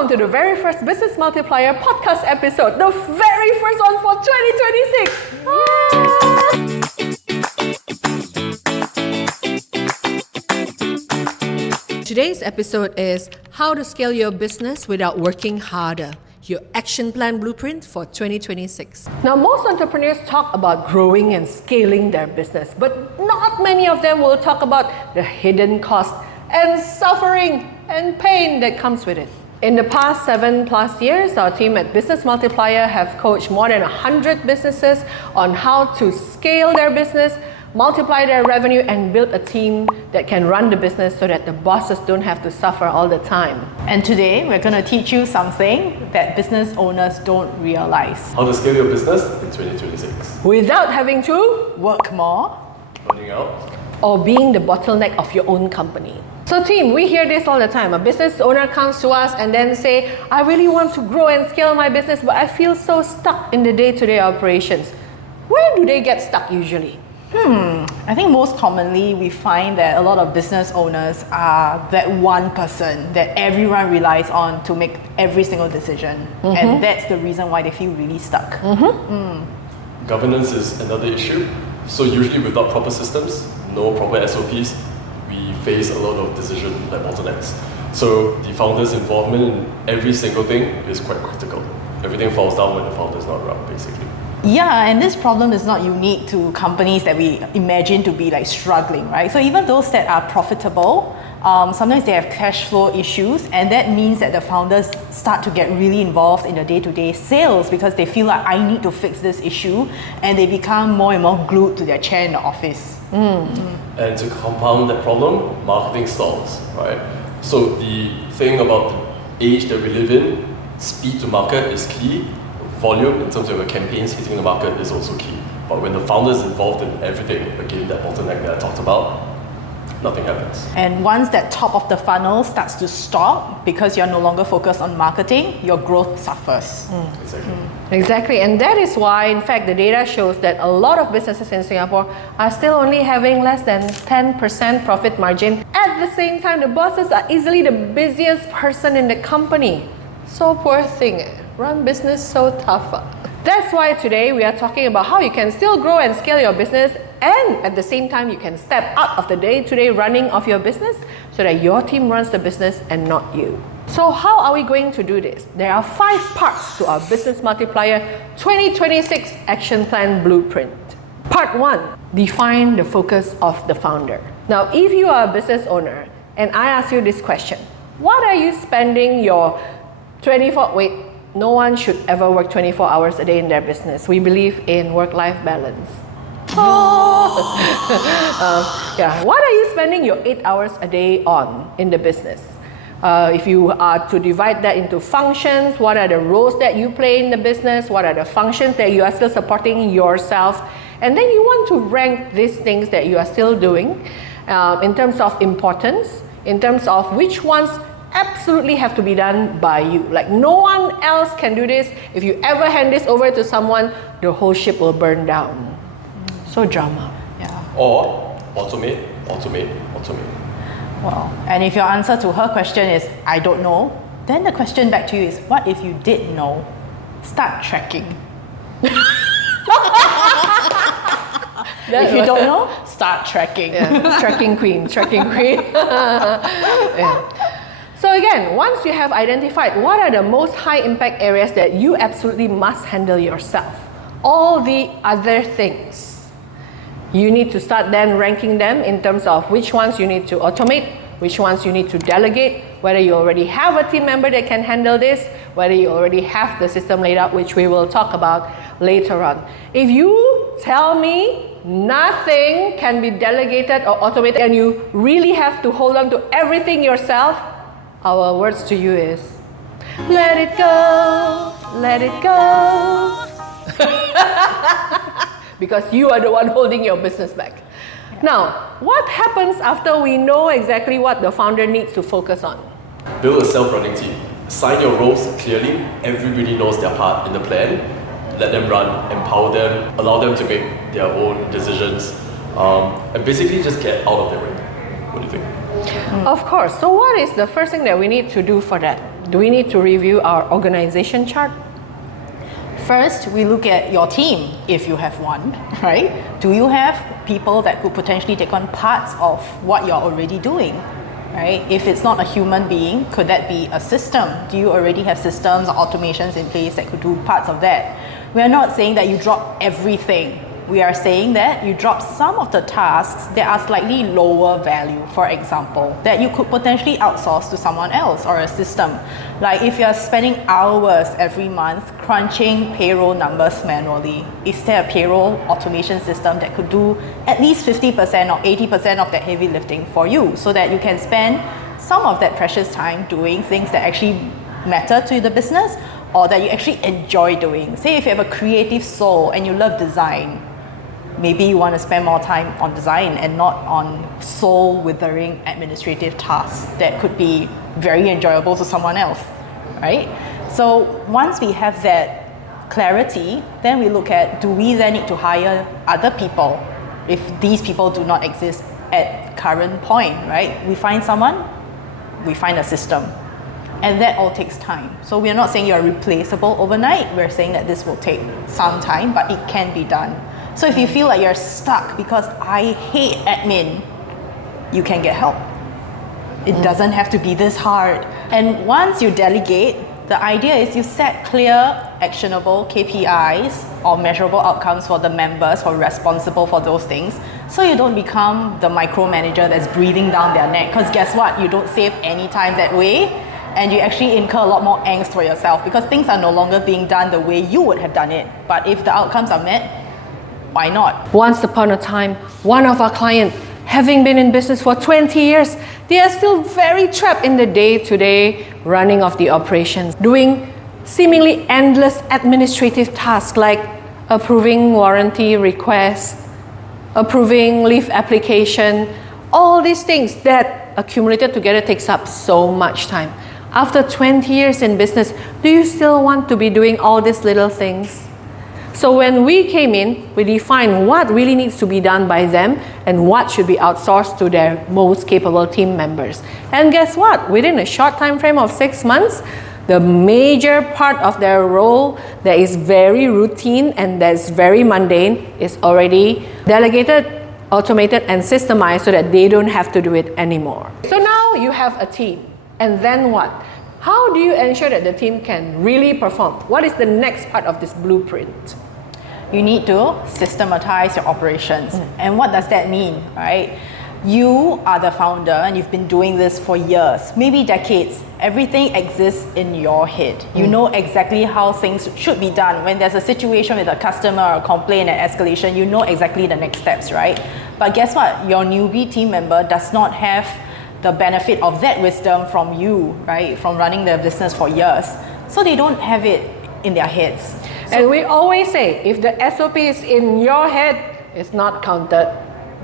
welcome to the very first Business Multiplier podcast episode, the very first one for 2026. Today's episode is how to scale your business without working harder. Your action plan blueprint for 2026. Now, most entrepreneurs talk about growing and scaling their business, but not many of them will talk about the hidden cost and suffering and pain that comes with it. In the past 7+ years, our team at Business Multiplier have coached more than 100 businesses on how to scale their business, multiply their revenue, and build a team that can run the business so that the bosses don't have to suffer all the time. And today, we're going to teach you something that business owners don't realize. How to scale your business in 2026. Without having to Work more. Burning out. or being the bottleneck of your own company. So team, we hear this all the time. A business owner comes to us and then say, I really want to grow and scale my business, but I feel so stuck in the day-to-day operations. Where do they get stuck usually? I think most commonly we find that a lot of business owners are that one person that everyone relies on to make every single decision. And that's the reason why they feel really stuck. Governance is another issue. So usually without proper systems, no proper SOPs, we face a lot of decision like bottlenecks. So the founder's involvement in every single thing is quite critical. Everything falls down when the founder's not around, basically. Yeah, and this problem is not unique to companies that we imagine to be like struggling, right? So even those that are profitable, sometimes they have cash flow issues, and that means that the founders start to get really involved in the day-to-day sales because they feel like I need to fix this issue, and they become more and more glued to their chair in the office. And to compound that problem, marketing stalls, right? So the thing about the age that we live in, speed to market is key. Volume in terms of your campaigns hitting the market is also key. But when the founder is involved in everything, again, that bottleneck that I talked about, nothing happens. And once that top of the funnel starts to stop because you're no longer focused on marketing, your growth suffers. Exactly, and that is why, in fact, the data shows that a lot of businesses in Singapore are still only having less than 10% profit margin. At the same time, the bosses are easily the busiest person in the company. So poor thing. Run business so tough. That's why today we are talking about how you can still grow and scale your business, and at the same time you can step out of the day-to-day running of your business so that your team runs the business and not you. So how are we going to do this? There are 5 parts to our Business Multiplier 2026 Action Plan Blueprint. Part 1, define the focus of the founder. Now, if you are a business owner and I ask you this question, what are you spending your no one should ever work 24 hours a day in their business. We believe in work-life balance. What are you spending your 8 hours a day on in the business? If you are to divide that into functions, what are the roles that you play in the business? What are the functions that you are still supporting yourself? And then you want to rank these things that you are still doing in terms of importance, in terms of which ones absolutely have to be done by you. Like no one else can do this. If you ever hand this over to someone, the whole ship will burn down. So drama. Yeah. Or automate. Well, and if your answer to her question is, I don't know, then the question back to you is, what if you did know? Start tracking. If you don't know, start tracking. Tracking queen. So again, once you have identified what are the most high impact areas that you absolutely must handle yourself, all the other things, you need to start then ranking them in terms of which ones you need to automate, which ones you need to delegate, whether you already have a team member that can handle this, whether you already have the system laid out, which we will talk about later on. If you tell me nothing can be delegated or automated and you really have to hold on to everything yourself, our words to you is, let it go, let it go. Because you are the one holding your business back. Now, what happens after we know exactly what the founder needs to focus on? Build a self-running team. Assign your roles clearly. Everybody knows their part in the plan. Let them run, empower them, allow them to make their own decisions, and basically just get out of their way. What do you think? Of course. So what is the first thing that we need to do for that? do we need to review our organization chart? First, we look at your team, if you have one, right? Do you have people that could potentially take on parts of what you're already doing, right? If it's not a human being, could that be a system? Do you already have systems or automations in place that could do parts of that? We are not saying that you drop everything. We are saying that you drop some of the tasks that are slightly lower value, for example, that you could potentially outsource to someone else or a system. Like if you're spending hours every month crunching payroll numbers manually, is there a payroll automation system that could do at least 50% or 80% of that heavy lifting for you so that you can spend some of that precious time doing things that actually matter to the business or that you actually enjoy doing? Say if you have a creative soul and you love design, maybe you want to spend more time on design and not on soul-withering administrative tasks that could be very enjoyable to someone else, right? So once we have that clarity, then we look at, do we then need to hire other people if these people do not exist at current point, right? We find someone, we find a system. And that all takes time. So we're not saying you're replaceable overnight. We're saying that this will take some time, but it can be done. So if you feel like you're stuck because I hate admin, you can get help. It doesn't have to be this hard. And once you delegate, the idea is you set clear, actionable KPIs or measurable outcomes for the members who are responsible for those things, so you don't become the micromanager that's breathing down their neck. Because guess what? You don't save any time that way, and you actually incur a lot more angst for yourself because things are no longer being done the way you would have done it. But if the outcomes are met, why not? Once upon a time, one of our clients, having been in business for 20 years, they are still very trapped in the day-to-day running of the operations, doing seemingly endless administrative tasks like approving warranty requests, approving leave application, all these things that accumulated together takes up so much time. After 20 years in business, do you still want to be doing all these little things? So when we came in, we defined what really needs to be done by them and what should be outsourced to their most capable team members. And guess what? Within a short time frame of 6 months, the major part of their role that is very routine and that's very mundane is already delegated, automated, and systemized so that they don't have to do it anymore. So now you have a team. And then what? How do you ensure that the team can really perform? What is the next part of this blueprint? You need to systematize your operations. And what does that mean, right? You are the founder and you've been doing this for years, maybe decades. Everything exists in your head. You know exactly how things should be done. When there's a situation with a customer or a complaint and escalation, you know exactly the next steps, right? But guess what? Your newbie team member does not have the benefit of that wisdom from you, right? From running the business for years. So they don't have it in their heads. And we always say, if the SOP is in your head, it's not counted.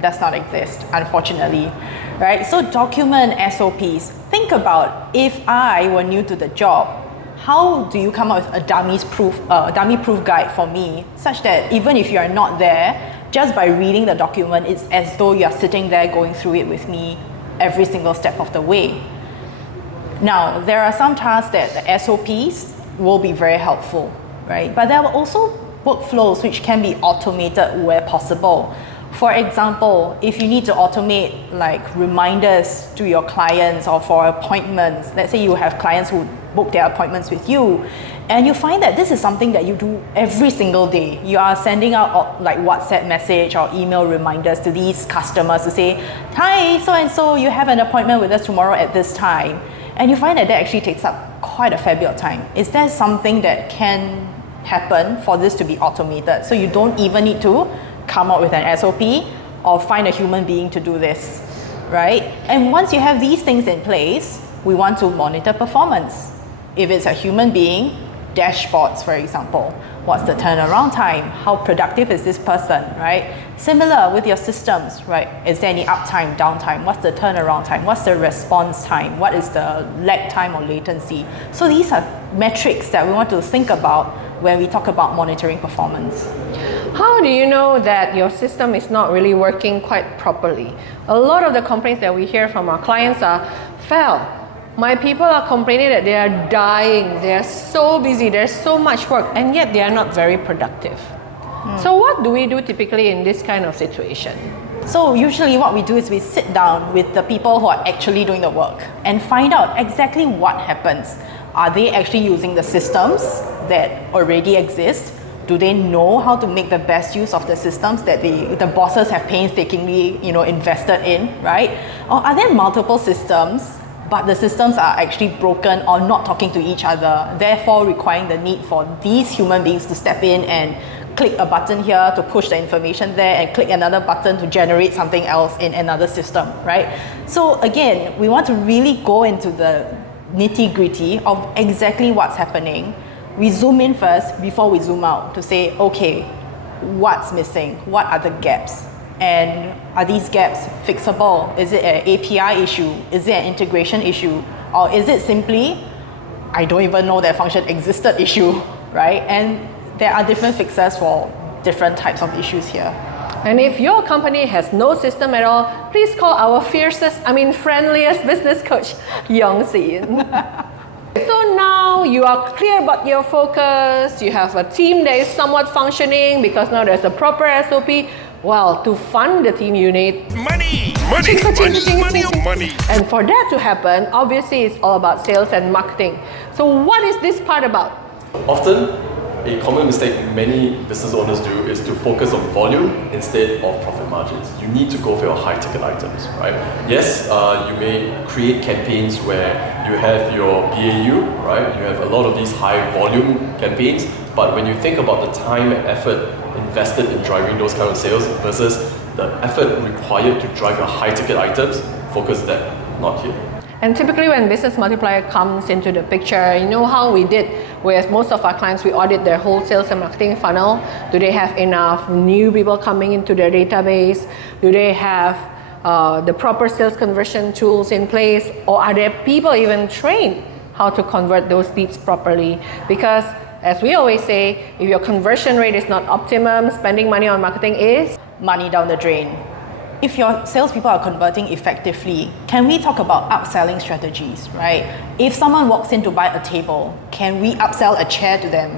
Does not exist, unfortunately, right? So document SOPs. Think about if I were new to the job, how do you come up with a dummy proof guide for me, such that even if you are not there, just by reading the document, it's as though you are sitting there going through it with me every single step of the way. Now, there are some tasks that the SOPs will be very helpful, right? But there are also workflows which can be automated where possible. For example, if you need to automate like reminders to your clients or for appointments, let's say you have clients who book their appointments with you, and you find that this is something that you do every single day. You are sending out like WhatsApp message or email reminders to these customers to say, hi, so-and-so, you have an appointment with us tomorrow at this time. And you find that that actually takes up quite a fair bit of time. Is there something that can happen for this to be automated? So you don't even need to come up with an SOP or find a human being to do this, right? And once you have these things in place, we want to monitor performance. If it's a human being, dashboards, for example. What's the turnaround time? How productive is this person, right? Similar with your systems, right? Is there any uptime, downtime? What's the turnaround time? What's the response time? What is the lag time or latency? So these are metrics that we want to think about when we talk about monitoring performance. How do you know that your system is not really working quite properly? A lot of the complaints that we hear from our clients are, My people are complaining that they are dying. They are so busy. There's so much work, and yet they are not very productive. So what do we do typically in this kind of situation? So usually what we do is we sit down with the people who are actually doing the work and find out exactly what happens. Are they actually using the systems that already exist? Do they know how to make the best use of the systems that the bosses have painstakingly, invested in, right? Or are there multiple systems, but the systems are actually broken or not talking to each other, therefore requiring the need for these human beings to step in and click a button here to push the information there and click another button to generate something else in another system, right? So again, we want to really go into the nitty-gritty of exactly what's happening. We zoom in first before we zoom out to say, okay, what's missing? What are the gaps? And are these gaps fixable? Is it an API issue? Is it an integration issue? Or is it simply, I don't even know that function existed issue, right? And there are different fixes for different types of issues here. And if your company has no system at all, please call our friendliest business coach, Yong Sin. So now you are clear about your focus, you have a team that is somewhat functioning because now there's a proper SOP. Well, to fund the team you need money. And for that to happen, obviously it's all about sales and marketing. So what is this part about? Often, a common mistake many business owners do is to focus on volume instead of profit margins. You need to go for your high ticket items, right? Yes, you may create campaigns where you have your BAU, right? You have a lot of these high volume campaigns, but when you think about the time and effort invested in driving those kind of sales versus the effort required to drive your high ticket items, focus that, not here. And typically when Business Multiplier comes into the picture, you know how we did with most of our clients, we audit their whole sales and marketing funnel. Do they have enough new people coming into their database? Do they have the proper sales conversion tools in place? Or are there people even trained how to convert those leads properly? Because as we always say, if your conversion rate is not optimum, spending money on marketing is money down the drain. If your salespeople are converting effectively, can we talk about upselling strategies, right? If someone walks in to buy a table, can we upsell a chair to them,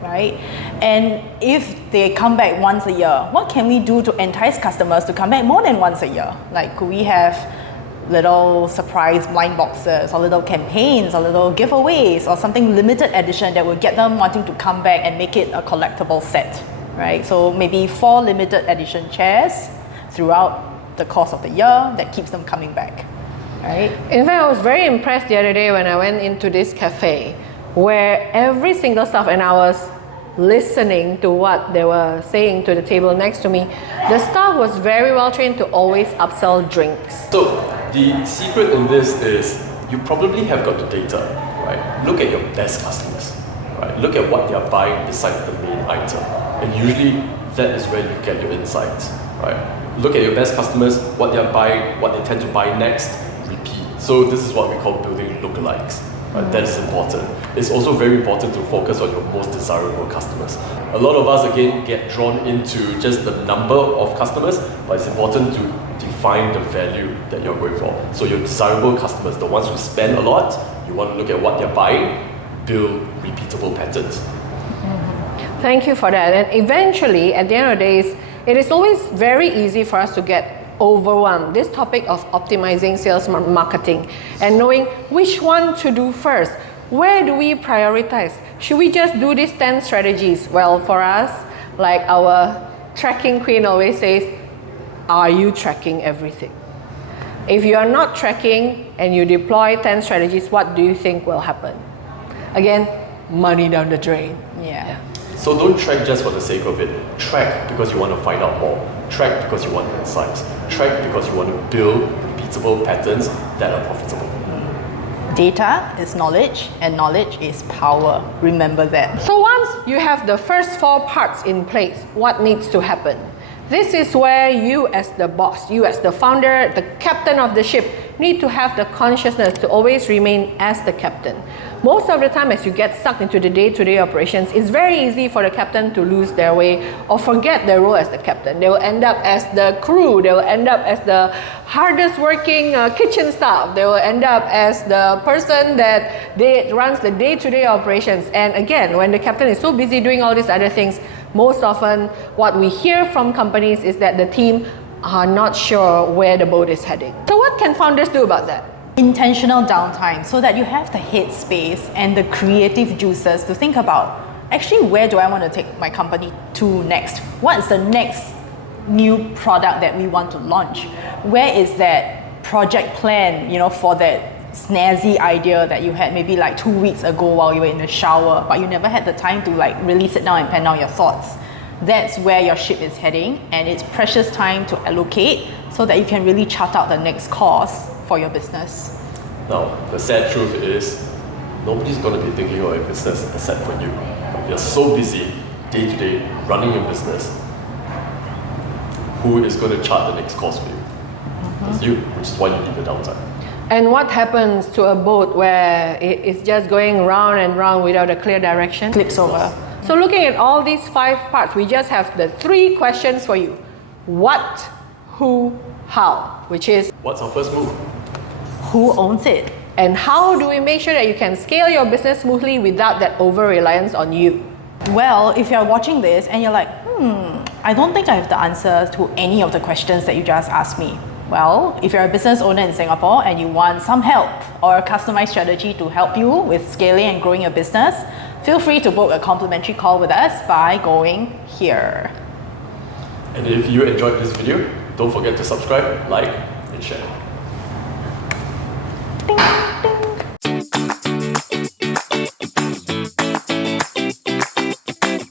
right? And if they come back once a year, what can we do to entice customers to come back more than once a year? Like, could we have little surprise blind boxes or little campaigns or little giveaways or something limited edition that will get them wanting to come back and make it a collectible set, right? So maybe 4 limited edition chairs throughout the course of the year that keeps them coming back, right? In fact, I was very impressed the other day when I went into this cafe where every single staff, and I was listening to what they were saying to the table next to me, the staff was very well trained to always upsell drinks. So the secret in this is you probably have got the data, right? Look at your best customers, right? Look at what they are buying besides the main item. And usually that is where you get your insights, right? Look at your best customers, what they are buying, what they tend to buy next, repeat. So this is what we call building lookalikes. Right? That is important. It's also very important to focus on your most desirable customers. A lot of us, again, get drawn into just the number of customers, but it's important to define the value that you're going for. So your desirable customers, the ones who spend a lot, you want to look at what they're buying, build repeatable patterns. Thank you for that. And eventually, at the end of the day, it is always very easy for us to get overwhelmed. This topic of optimizing sales marketing and knowing which one to do first. Where do we prioritize? Should we just do these 10 strategies? Well, for us, like our tracking queen always says, are you tracking everything? If you are not tracking and you deploy 10 strategies, what do you think will happen? Again, money down the drain. Yeah. So don't track just for the sake of it. Track because you want to find out more. Track because you want insights. Track because you want to build repeatable patterns that are profitable. Data is knowledge, and knowledge is power. Remember that. So once you have the first 4 parts in place, what needs to happen? This is where you as the boss, you as the founder, the captain of the ship, need to have the consciousness to always remain as the captain. most of the time as you get sucked into the day-to-day operations, it's very easy for the captain to lose their way or forget their role as the captain. They will end up as the crew, they will end up as the hardest working kitchen staff, they will end up as the person that runs the day-to-day operations. And again, when the captain is so busy doing all these other things, most often what we hear from companies is that the team are not sure where the boat is heading. So what can founders do about that? Intentional downtime, so that you have the headspace and the creative juices to think about, actually, where do I want to take my company to next? What's the next new product that we want to launch? Where is that project plan, for that snazzy idea that you had maybe like 2 weeks ago while you were in the shower, but you never had the time to really sit down and pen down your thoughts? That's where your ship is heading, and it's precious time to allocate so that you can really chart out the next course for your business. Now, the sad truth is, nobody's going to be thinking about your business except for you. You're so busy day to day running your business. Who is going to chart the next course for you? It's you, which is why you need the downtime. And what happens to a boat where it's just going round and round without a clear direction? Flips over. So looking at all these 5 parts, we just have the 3 questions for you. What, who, how, which is What's our first move? Who owns it? and how do we make sure that you can scale your business smoothly without that over-reliance on you? Well, if you're watching this and you're like, I don't think I have the answer to any of the questions that you just asked me. Well, if you're a business owner in Singapore and you want some help or a customized strategy to help you with scaling and growing your business, feel free to book a complimentary call with us by going here. And if you enjoyed this video, don't forget to subscribe, like, and share. Ding.